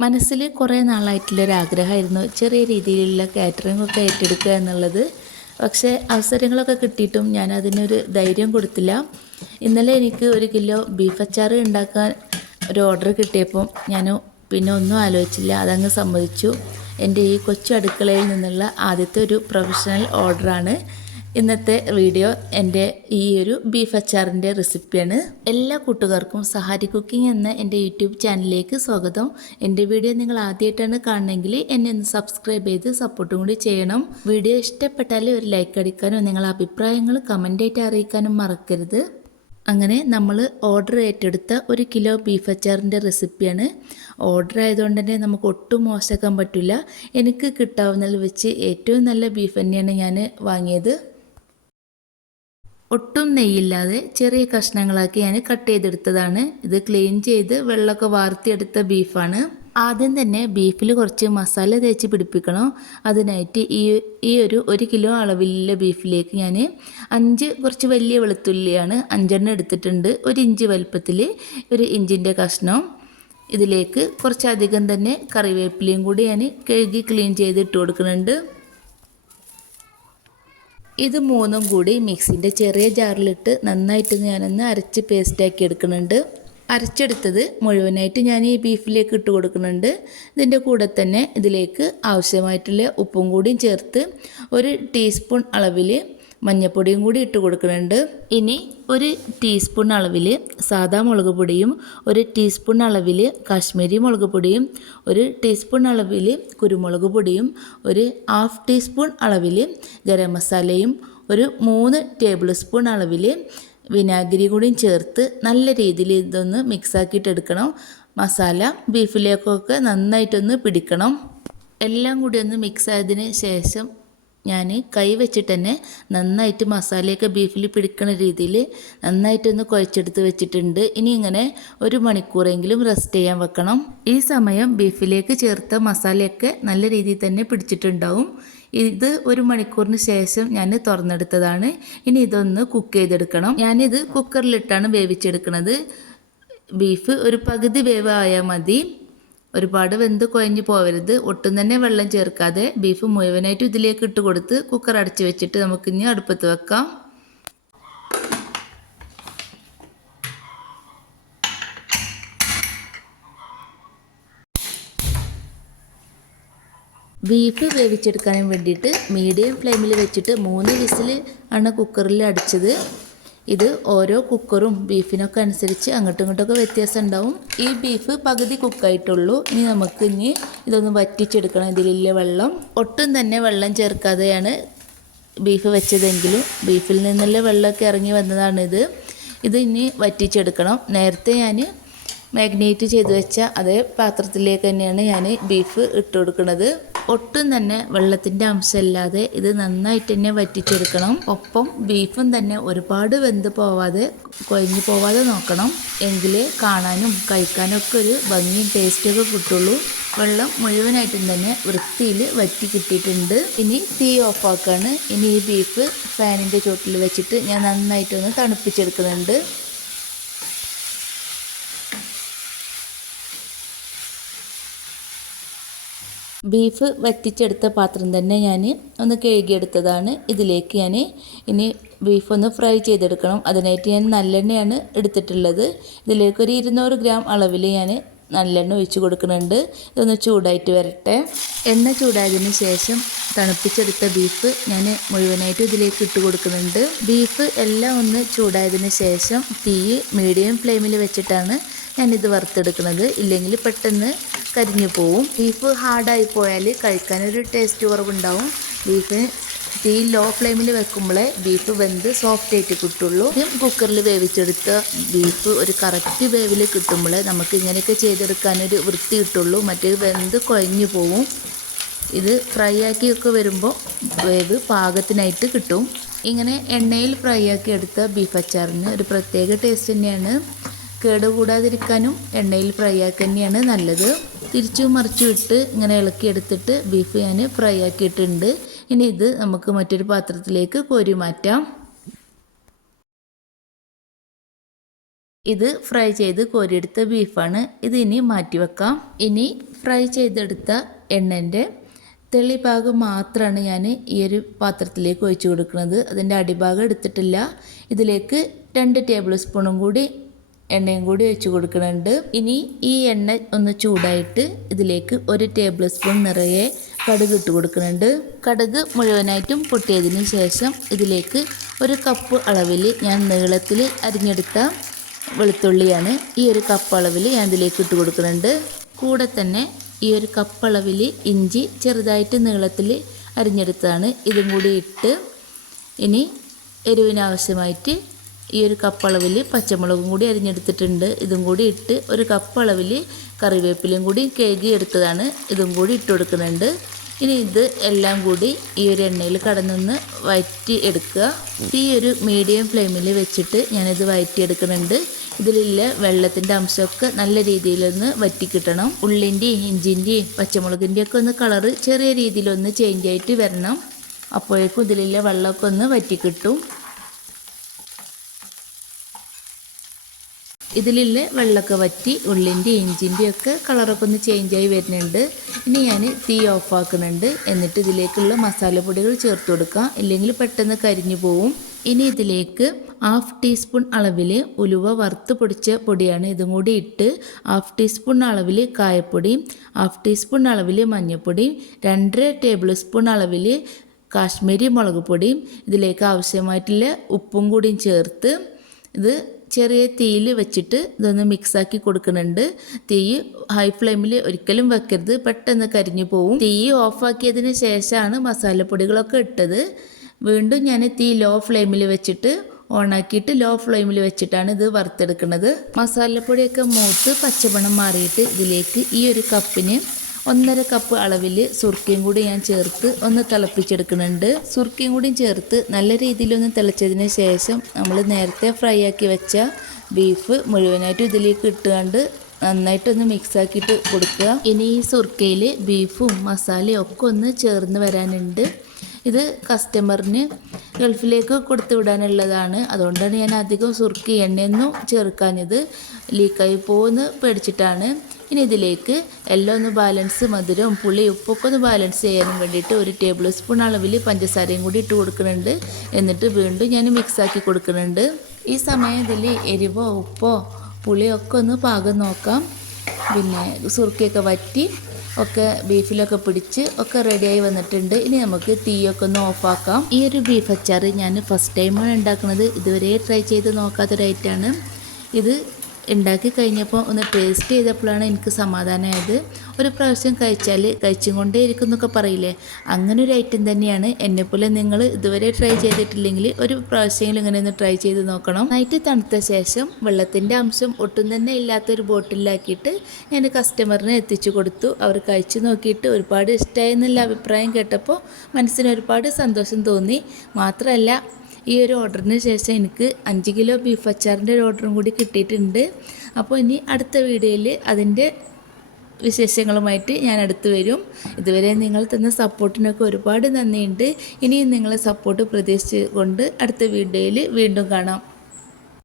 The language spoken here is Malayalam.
മനസ്സിൽ കുറേ നാളായിട്ടുള്ളൊരാഗ്രഹമായിരുന്നു. ചെറിയ രീതിയിലുള്ള കാറ്ററിംഗ് ഒക്കെ ഏറ്റെടുക്കുക എന്നുള്ളത്. പക്ഷേ അവസരങ്ങളൊക്കെ കിട്ടിയിട്ടും ഞാൻ അതിനൊരു ധൈര്യം കൊടുത്തില്ല. ഇന്നലെ എനിക്ക് ഒരു കിലോ ബീഫ് അച്ചാർ ഉണ്ടാക്കാൻ ഒരു ഓർഡർ കിട്ടിയപ്പോൾ ഞാൻ പിന്നെ ഒന്നും ആലോചിച്ചില്ല. അതങ്ങ് സമ്മതിച്ചു. എന്റെ ഈ കൊച്ചു അടുക്കളയിൽ നിന്നുള്ള ആദ്യത്തെ ഒരു പ്രൊഫഷണൽ ഓർഡറാണ്. ഇന്നത്തെ വീഡിയോ എന്റെ ഈ ഒരു ബീഫ് അച്ചാറിന്റെ റെസിപ്പിയാണ്. എല്ലാ കൂട്ടുകാർക്കും സഹാരി കുക്കിംഗ് എന്ന എന്റെ യൂട്യൂബ് ചാനലിലേക്ക് സ്വാഗതം. എന്റെ വീഡിയോ നിങ്ങൾ ആദ്യമായിട്ടാണ് കാണണമെങ്കിൽ എന്നെ ഒന്ന് സബ്സ്ക്രൈബ് ചെയ്ത് സപ്പോർട്ടും കൂടി ചെയ്യണം. വീഡിയോ ഇഷ്ടപ്പെട്ടാൽ ഒരു ലൈക്ക് അടിക്കാനും നിങ്ങളുടെ അഭിപ്രായങ്ങൾ കമന്റായിട്ട് അറിയിക്കാനും മറക്കരുത്. അങ്ങനെ നമ്മൾ ഓർഡർ ഏറ്റെടുത്ത ഒരു കിലോ ബീഫ് അച്ചാറിന്റെ റെസിപ്പിയാണ്. ഓർഡർ ആയതുകൊണ്ട് തന്നെ നമുക്ക് ഒട്ടും മോശമാക്കാൻ പറ്റില്ല. എനിക്ക് കിട്ടാവുന്നതിൽ വെച്ച് ഏറ്റവും നല്ല ബീഫ് തന്നെയാണ് ഞാൻ വാങ്ങിയത്. ഒട്ടും നെയ്യില്ലാതെ ചെറിയ കഷ്ണങ്ങളാക്കി ഞാൻ കട്ട് ചെയ്തെടുത്തതാണ്. ഇത് ക്ലീൻ ചെയ്ത് വെള്ളമൊക്കെ വാർത്തിയെടുത്ത ബീഫാണ്. ആദ്യം തന്നെ ബീഫിൽ കുറച്ച് മസാല തേച്ച് പിടിപ്പിക്കണം. അതിനായിട്ട് ഈ ഈ ഒരു ഒരു കിലോ അളവിലുള്ള ബീഫിലേക്ക് ഞാൻ അഞ്ച് കുറച്ച് വലിയ വെളുത്തുള്ളിയാണ് അഞ്ചെണ്ണം എടുത്തിട്ടുണ്ട്. ഒരു ഇഞ്ച് വലുപ്പത്തിൽ ഒരു ഇഞ്ചിന്റെ കഷ്ണം. ഇതിലേക്ക് കുറച്ചധികം തന്നെ കറിവേപ്പിലയും കൂടി ഞാൻ കഴുകി ക്ലീൻ ചെയ്ത് ഇട്ട് കൊടുക്കുന്നുണ്ട്. ഇത് മൂന്നും കൂടി മിക്സിന്റെ ചെറിയ ജാറിലിട്ട് നന്നായിട്ട് ഞാനൊന്ന് അരച്ച് പേസ്റ്റാക്കി എടുക്കുന്നുണ്ട്. അരച്ചെടുത്തത് മുഴുവനായിട്ട് ഞാൻ ഈ ബീഫിലേക്ക് ഇട്ട് കൊടുക്കുന്നുണ്ട്. ഇതിന്റെ കൂടെ തന്നെ ഇതിലേക്ക് ആവശ്യമായിട്ടുള്ള ഉപ്പും കൂടിയും ചേർത്ത് ഒരു ടീസ്പൂൺ അളവിൽ മഞ്ഞൾപ്പൊടിയും കൂടി ഇട്ട് കൊടുക്കുന്നുണ്ട്. ഇനി ഒരു ടീസ്പൂൺ അളവിൽ സാദാ മുളക് പൊടിയും ഒരു ടീസ്പൂൺ അളവിൽ കാശ്മീരി മുളക് പൊടിയും ഒരു ടീസ്പൂൺ അളവിൽ കുരുമുളക് പൊടിയും ഒരു ഹാഫ് ടീസ്പൂൺ അളവിൽ ഗരം മസാലയും ഒരു മൂന്ന് ടേബിൾ സ്പൂൺ അളവിൽ വിനാഗിരി കൂടിയും ചേർത്ത് നല്ല രീതിയിൽ ഇതൊന്ന് മിക്സാക്കിയിട്ടെടുക്കണം മസാല ബീഫിലേക്കൊക്കെ നന്നായിട്ടൊന്ന് പിടിക്കണം. എല്ലാം കൂടി ഒന്ന് മിക്സ് ആയതിന് ശേഷം ഞാൻ കൈ വെച്ചിട്ട് തന്നെ നന്നായിട്ട് മസാലയൊക്കെ ബീഫിൽ പിടിക്കുന്ന രീതിയിൽ നന്നായിട്ടൊന്ന് കുഴച്ചെടുത്ത് വെച്ചിട്ടുണ്ട്. ഇനി ഇങ്ങനെ ഒരു മണിക്കൂറെങ്കിലും റെസ്റ്റ് ചെയ്യാൻ വെക്കണം. ഈ സമയം ബീഫിലേക്ക് ചേർത്ത മസാലയൊക്കെ നല്ല രീതിയിൽ തന്നെ പിടിച്ചിട്ടുണ്ടാവും. ഇത് ഒരു മണിക്കൂറിന് ശേഷം ഞാൻ തുറന്നെടുത്തതാണ്. ഇനി ഇതൊന്ന് കുക്ക് ചെയ്തെടുക്കണം. ഞാനിത് കുക്കറിലിട്ടാണ് വേവിച്ചെടുക്കുന്നത് ബീഫ് ഒരു പകുതി വേവായാൽ മതി. ഒരുപാട് വെന്ത് കുഴഞ്ഞു പോവരുത്. ഒട്ടും തന്നെ വെള്ളം ചേർക്കാതെ ബീഫ് മുഴുവനായിട്ട് ഇതിലേക്ക് ഇട്ട് കൊടുത്ത് കുക്കർ അടച്ചു വെച്ചിട്ട് നമുക്ക് ഇനി അടുപ്പത്ത് വെക്കാം. ബീഫ് വേവിച്ചെടുക്കാൻ വേണ്ടിയിട്ട് മീഡിയം ഫ്ലെയിമിൽ വെച്ചിട്ട് മൂന്ന് വിസിൽ ആണ് കുക്കറിൽ അടിച്ചത്. ഇത് ഓരോ കുക്കറും ബീഫിനൊക്കെ അനുസരിച്ച് അങ്ങോട്ടും ഇങ്ങോട്ടൊക്കെ വ്യത്യാസം ഉണ്ടാവും ഈ ബീഫ് പകുതി കുക്കായിട്ടുള്ളൂ. ഇനി നമുക്ക് ഇനി ഇതൊന്ന് വറ്റിച്ചെടുക്കണം. ഇതിലില്ല വെള്ളം. ഒട്ടും തന്നെ വെള്ളം ചേർക്കാതെയാണ് ബീഫ് വെച്ചതെങ്കിലും ബീഫിൽ നിന്നുള്ള വെള്ളമൊക്കെ ഇറങ്ങി വന്നതാണിത്. ഇത് ഇനി വറ്റിച്ചെടുക്കണം. നേരത്തെ ഞാൻ മാഗ്നേറ്റ് ചെയ്ത് വെച്ച അതേ പാത്രത്തിലേക്ക് തന്നെയാണ് ഞാൻ ബീഫ് ഇട്ട് കൊടുക്കുന്നത്. ഒട്ടും തന്നെ വെള്ളത്തിന്റെ അംശമില്ലാതെ ഇത് നന്നായിട്ട് തന്നെ വറ്റിച്ചെടുക്കണം. ഒപ്പം ബീഫും തന്നെ ഒരുപാട് വെന്ത് പോവാതെ കൊഴിഞ്ഞു പോവാതെ നോക്കണം. എങ്കിലേ കാണാനും കഴിക്കാനൊക്കെ ഒരു ഭംഗിയും ടേസ്റ്റൊക്കെ കിട്ടുള്ളൂ. വെള്ളം മുഴുവനായിട്ടും തന്നെ വൃത്തിയിൽ വറ്റി കിട്ടിയിട്ടുണ്ട്. ഇനി തീ ഓഫാക്കാണ് ഇനി ഈ ബീഫ് ഫാനിന്റെ ചോട്ടിൽ വെച്ചിട്ട് ഞാൻ നന്നായിട്ടൊന്ന് തണുപ്പിച്ചെടുക്കുന്നുണ്ട്. ബീഫ് വറ്റിച്ചെടുത്ത പാത്രം തന്നെ ഞാൻ ഒന്ന് കഴുകിയെടുത്തതാണ്. ഇതിലേക്ക് ഞാൻ ഇനി ബീഫ് ഒന്ന് ഫ്രൈ ചെയ്തെടുക്കണം. അതിനായിട്ട് ഞാൻ നല്ലെണ്ണയാണ് എടുത്തിട്ടുള്ളത്. ഇതിലേക്ക് ഒരു ഇരുന്നൂറ് ഗ്രാം അളവിൽ ഞാൻ നല്ലെണ്ണ ഒഴിച്ച് കൊടുക്കുന്നുണ്ട്. ഇതൊന്ന് ചൂടായിട്ട് വരട്ടെ. എണ്ണ ചൂടായതിന് ശേഷം തണുപ്പിച്ചെടുത്ത ബീഫ് ഞാൻ മുഴുവനായിട്ട് ഇതിലേക്ക് ഇട്ട് കൊടുക്കുന്നുണ്ട്. ബീഫ് എല്ലാം ഒന്ന് ചൂടായതിന് ശേഷം തീ മീഡിയം ഫ്ലെയിമിൽ വെച്ചിട്ടാണ് ഞാനിത് വറുത്തെടുക്കുന്നത്. ഇല്ലെങ്കിൽ പെട്ടെന്ന് കരിഞ്ഞു പോവും. ബീഫ് ഹാർഡായി പോയാൽ കഴിക്കാനൊരു ടേസ്റ്റ് കുറവുണ്ടാവും. ബീഫ് തീ ലോ ഫ്ലെയിമിൽ വെക്കുമ്പോഴേ ബീഫ് വെന്ത് സോഫ്റ്റ് ആയിട്ട് കിട്ടുള്ളൂ. കുക്കറിൽ വേവിച്ചെടുത്ത ബീഫ് ഒരു കറക്റ്റ് വേവിൽ കിട്ടുമ്പോഴേ നമുക്ക് ഇങ്ങനെയൊക്കെ ചെയ്തെടുക്കാനൊരു വൃത്തി കിട്ടുള്ളൂ. മറ്റേ വെന്ത് കുഴഞ്ഞു പോവും. ഇത് ഫ്രൈ ആക്കിയൊക്കെ വരുമ്പോൾ വേവ് പാകത്തിനായിട്ട് കിട്ടും. ഇങ്ങനെ എണ്ണയിൽ ഫ്രൈ ആക്കി എടുത്ത ബീഫ് അച്ചാറിന് ഒരു പ്രത്യേക ടേസ്റ്റ് തന്നെയാണ്. കേടുകൂടാതിരിക്കാനും എണ്ണയിൽ ഫ്രൈ ആക്കി തന്നെയാണ് നല്ലത്. തിരിച്ചും മറിച്ചു ഇട്ട് ഇങ്ങനെ ഇളക്കി എടുത്തിട്ട് ബീഫ് ഞാൻ ഫ്രൈ ആക്കിയിട്ടുണ്ട്. ഇനി ഇത് നമുക്ക് മറ്റൊരു പാത്രത്തിലേക്ക് കോരി മാറ്റാം. ഇത് ഫ്രൈ ചെയ്ത് കോരിയെടുത്ത ബീഫാണ് ഇത് ഇനി മാറ്റി വെക്കാം. ഇനി ഫ്രൈ ചെയ്തെടുത്ത എണ്ണന്റെ തെളി ഭാഗം മാത്രമാണ് ഞാൻ ഈ ഒരു പാത്രത്തിലേക്ക് ഒഴിച്ചു കൊടുക്കുന്നത്. അതിന്റെ അടിഭാഗം എടുത്തിട്ടില്ല. ഇതിലേക്ക് രണ്ട് ടേബിൾ സ്പൂണും കൂടി എണ്ണയും കൂടി ഒഴിച്ച് കൊടുക്കുന്നുണ്ട്. ഇനി ഈ എണ്ണ ഒന്ന് ചൂടായിട്ട് ഇതിലേക്ക് ഒരു ടേബിൾ സ്പൂൺ നിറയെ കടുക് ഇട്ട് കൊടുക്കുന്നുണ്ട്. കടുക് മുഴുവനായിട്ടും പൊട്ടിയതിന് ശേഷം ഇതിലേക്ക് ഒരു കപ്പ് അളവിൽ ഞാൻ നീളത്തിൽ അരിഞ്ഞെടുത്ത വെളുത്തുള്ളിയാണ് ഈ ഒരു കപ്പ് അളവിൽ ഞാൻ ഇതിലേക്ക് ഇട്ട് കൊടുക്കുന്നുണ്ട്. കൂടെ തന്നെ ഈ ഒരു കപ്പ് അളവിൽ ഇഞ്ചി ചെറുതായിട്ട് നീളത്തിൽ അരിഞ്ഞെടുത്താണ് ഇതും കൂടി ഇട്ട് ഇനി എരിവിനാവശ്യമായിട്ട് ഈ ഒരു കപ്പ് അളവിൽ പച്ചമുളകും കൂടി അരിഞ്ഞെടുത്തിട്ടുണ്ട്. ഇതും കൂടി ഇട്ട് ഒരു കപ്പ് അളവിൽ കറിവേപ്പിലയും കൂടി കേകി എടുത്തതാണ് ഇതും കൂടി ഇട്ട് കൊടുക്കുന്നുണ്ട്. ഇനി ഇത് എല്ലാം കൂടി ഈ ഒരു എണ്ണയിൽ കടന്നൊന്ന് വയറ്റി എടുക്കുക. ഈ ഒരു മീഡിയം ഫ്ലെയിമിൽ വെച്ചിട്ട് ഞാനിത് വയറ്റി എടുക്കുന്നുണ്ട് ഇതിലുള്ള വെള്ളത്തിന്റെ അംശമൊക്കെ നല്ല രീതിയിലൊന്ന് വറ്റിക്കിട്ടണം ഉള്ളിന്റെയും ഇഞ്ചിന്റെയും പച്ചമുളകിന്റെയൊക്കെ ഒന്ന് കളറ് ചെറിയ രീതിയിലൊന്ന് ചേഞ്ച് ആയിട്ട് വരണം. അപ്പോഴേക്കും ഇതിലുള്ള വെള്ളമൊക്കെ ഒന്ന് വറ്റി ഇതിലുള്ള വെള്ളമൊക്കെ വറ്റി ഉള്ളിന്റെ ഇഞ്ചിന്റെ ഒക്കെ കളറൊക്കെ ഒന്ന് ചേഞ്ചായി വരുന്നുണ്ട്. ഇനി ഞാൻ തീ ഓഫാക്കുന്നുണ്ട് എന്നിട്ട് ഇതിലേക്കുള്ള മസാലപ്പൊടികൾ ചേർത്ത് കൊടുക്കാം ഇല്ലെങ്കിൽ പെട്ടെന്ന് കരിഞ്ഞു പോവും. ഇനി ഇതിലേക്ക് ഹാഫ് ടീസ്പൂൺ അളവിൽ ഉലുവ വറുത്ത് പൊടിച്ച പൊടിയാണ് ഇതും കൂടി ഇട്ട് ഹാഫ് ടീസ്പൂൺ അളവിൽ കായപ്പൊടിയും ഹാഫ് ടീസ്പൂൺ അളവിൽ മഞ്ഞൾപ്പൊടിയും രണ്ടര ടേബിൾ സ്പൂൺ അളവിൽ കാശ്മീരി മുളക് പൊടിയും ഇതിലേക്ക് ആവശ്യമായിട്ടുള്ള ഉപ്പും കൂടിയും ചേർത്ത് ഇത് ചെറിയ തീയിൽ വെച്ചിട്ട് ഇതൊന്ന് മിക്സാക്കി കൊടുക്കുന്നുണ്ട്. തീ ഹൈ ഫ്ലെയിമിൽ ഒരിക്കലും വെക്കരുത്. പെട്ടെന്ന് കരിഞ്ഞു പോവും. തീ ഓഫാക്കിയതിന് ശേഷമാണ് മസാലപ്പൊടികളൊക്കെ ഇട്ടത്. വീണ്ടും ഞാൻ തീ ലോ ഫ്ലെയിമിൽ വെച്ചിട്ട് ഓണാക്കിയിട്ട് ലോ ഫ്ലെയിമിൽ വെച്ചിട്ടാണ് ഇത് വറുത്തെടുക്കുന്നത്. മസാലപ്പൊടിയൊക്കെ മൂത്ത് പച്ചമണം മാറിയിട്ട് ഇതിലേക്ക് ഈ ഒരു കപ്പിന് ഒന്നര കപ്പ് അളവിൽ സുർക്കയും കൂടി ഞാൻ ചേർത്ത് ഒന്ന് തിളപ്പിച്ചെടുക്കുന്നുണ്ട്. സുർക്കയും കൂടി ചേർത്ത് നല്ല രീതിയിലൊന്ന് തിളച്ചതിന് ശേഷം നമ്മൾ നേരത്തെ ഫ്രൈ ആക്കി വെച്ച ബീഫ് മുഴുവനായിട്ട് ഇതിലേക്ക് ഇട്ടുകൊണ്ട് നന്നായിട്ടൊന്ന് മിക്സാക്കിയിട്ട് കൊടുക്കുക. ഇനി ഈ സുർക്കയിൽ ബീഫും മസാലയും ഒക്കെ ഒന്ന് ചേർന്ന് വരാനുണ്ട്. ഇത് കസ്റ്റമറിന് ഗൾഫിലേക്ക് കൊടുത്തു വിടാനുള്ളതാണ്. അതുകൊണ്ടാണ് ഞാൻ അധികം സുർക്കി എണ്ണയൊന്നും ചേർക്കാഞ്ഞത്. ലീക്കായി പോകുമെന്ന് പേടിച്ചിട്ടാണ്. ഇനി ഇതിലേക്ക് എല്ലാം ഒന്ന് ബാലൻസ് മധുരവും പുളി ഉപ്പൊക്കെ ഒന്ന് ബാലൻസ് ചെയ്യാനും വേണ്ടിയിട്ട് ഒരു ടേബിൾ സ്പൂൺ അളവിൽ പഞ്ചസാരയും കൂടി ഇട്ട് കൊടുക്കുന്നുണ്ട്. എന്നിട്ട് വീണ്ടും ഞാൻ മിക്സാക്കി കൊടുക്കുന്നുണ്ട്. ഈ സമയം ഇതിൽ എരിവോ ഉപ്പോ പുളിയൊക്കെ ഒന്ന് പാകം നോക്കാം. പിന്നെ സുർക്കയൊക്കെ വറ്റി ഒക്കെ ബീഫിലൊക്കെ പിടിച്ച് ഒക്കെ റെഡിയായി വന്നിട്ടുണ്ട്. ഇനി നമുക്ക് തീയൊക്കെ ഒന്ന് ഓഫാക്കാം ഈ ഒരു ബീഫ് അച്ചാർ ഞാൻ ഫസ്റ്റ് ടൈമാണ് ഉണ്ടാക്കുന്നത്. ഇതുവരെ ട്രൈ ചെയ്ത് നോക്കാത്തൊരു ഐറ്റമാണ് ഇത് ഉണ്ടാക്കി കഴിഞ്ഞപ്പോൾ ഒന്ന് ടേസ്റ്റ് ചെയ്തപ്പോഴാണ് എനിക്ക് സമാധാനമായത്. ഒരു പ്രാവശ്യം കഴിച്ചാൽ കഴിച്ചും കൊണ്ടേ ഇരിക്കും എന്നൊക്കെ പറയില്ലേ? അങ്ങനെ ഒരു ഐറ്റം തന്നെയാണ്. എന്നെപ്പോലെ നിങ്ങൾ ഇതുവരെ ട്രൈ ചെയ്തിട്ടില്ലെങ്കിൽ ഒരു പ്രാവശ്യമെങ്കിലും ഇങ്ങനെ ഒന്ന് ട്രൈ ചെയ്ത് നോക്കണം. നൈറ്റ് തണുത്ത ശേഷം വെള്ളത്തിന്റെ അംശം ഒട്ടും തന്നെ ഇല്ലാത്തൊരു ബോട്ടിലാക്കിയിട്ട് ഞാൻ കസ്റ്റമറിന് എത്തിച്ചു കൊടുത്തു. അവർ കഴിച്ചു നോക്കിയിട്ട് ഒരുപാട് ഇഷ്ടമായി എന്നുള്ള അഭിപ്രായം കേട്ടപ്പോൾ മനസ്സിന് ഒരുപാട് സന്തോഷം തോന്നി. മാത്രമല്ല ഈ ഒരു ഓർഡറിന് ശേഷം എനിക്ക് അഞ്ച് കിലോ ബീഫ് അച്ചാറിന്റെ ഒരു ഓർഡറും കൂടി കിട്ടിയിട്ടുണ്ട്. അപ്പോൾ ഇനി അടുത്ത വീഡിയോയിൽ അതിന്റെ വിശേഷങ്ങളുമായിട്ട് ഞാൻ അടുത്ത് വരും. ഇതുവരെ നിങ്ങൾ തന്ന സപ്പോർട്ടിനൊക്കെ ഒരുപാട് നന്ദിയുണ്ട്. ഇനിയും നിങ്ങളെ സപ്പോർട്ട് പ്രതീക്ഷിച്ചുകൊണ്ട് അടുത്ത വീഡിയോയിൽ വീണ്ടും കാണാം.